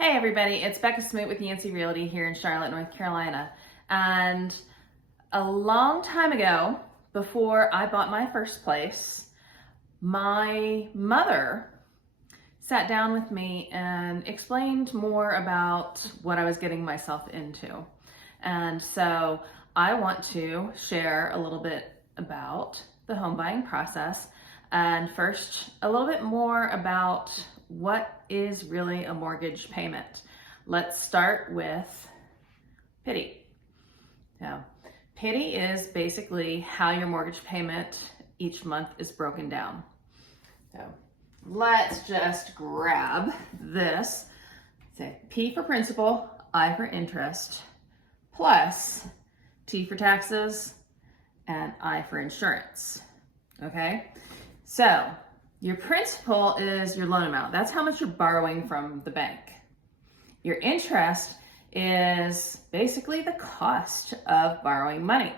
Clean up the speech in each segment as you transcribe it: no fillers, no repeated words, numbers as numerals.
Hey everybody, it's Becca Smoot with Yancey Realty here in Charlotte, North Carolina. And a long time ago, before I bought my first place, my mother sat down with me and explained more about what I was getting myself into. And so I want to share a little bit about the home buying process, and first a little bit more about what is really a mortgage payment. Let's start with PI+TI. Now, PI+TI is basically how your mortgage payment each month is broken down. So let's just grab this. Say P for principal, I for interest, plus T for taxes, and I for insurance. Okay, so your principal is your loan amount. That's how much you're borrowing from the bank. Your interest is basically the cost of borrowing money.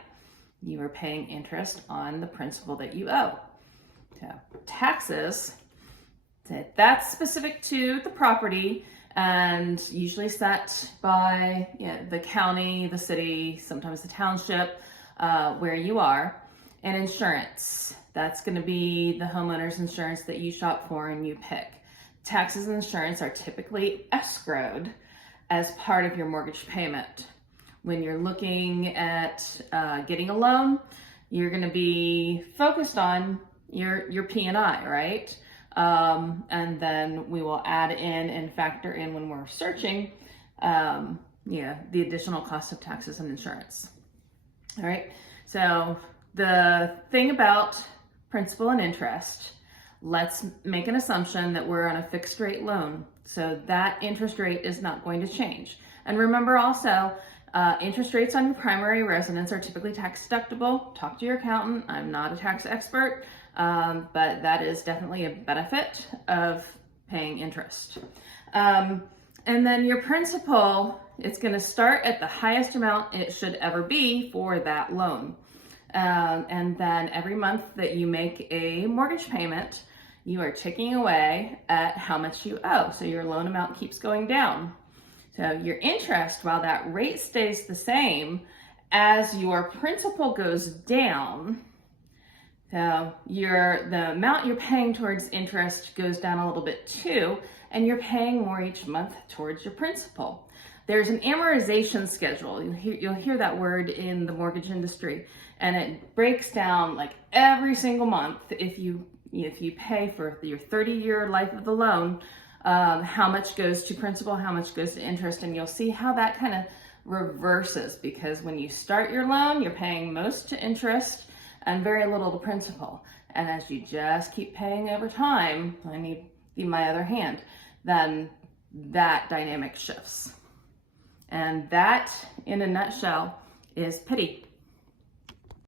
You are paying interest on the principal that you owe. So taxes, that's specific to the property and usually set by the county, the city, sometimes the township, where you are. And insurance, that's going to be the homeowner's insurance that you shop for and you pick. Taxes and insurance are typically escrowed as part of your mortgage payment. When you're looking at getting a loan, you're going to be focused on your P&I, right? And then we will add in and factor in when we're searching, the additional cost of taxes and insurance. All right, so the thing about principal and interest, let's make an assumption that we're on a fixed rate loan. So that interest rate is not going to change. And remember also, interest rates on your primary residence are typically tax deductible. Talk to your accountant. I'm not a tax expert, but that is definitely a benefit of paying interest. And then your principal, it's going to start at the highest amount it should ever be for that loan. And then every month that you make a mortgage payment, you are ticking away at how much you owe. So your loan amount keeps going down. So your interest, while that rate stays the same, as your principal goes down, so the amount you're paying towards interest goes down a little bit too, and you're paying more each month towards your principal. There's an amortization schedule. You'll hear that word in the mortgage industry, and it breaks down like every single month. If you pay for your 30-year life of the loan, how much goes to principal, how much goes to interest, and you'll see how that kind of reverses, because when you start your loan, you're paying most to interest and very little to principal. And as you just keep paying over time, I need my other hand, then that dynamic shifts. And that, in a nutshell, is PI+TI.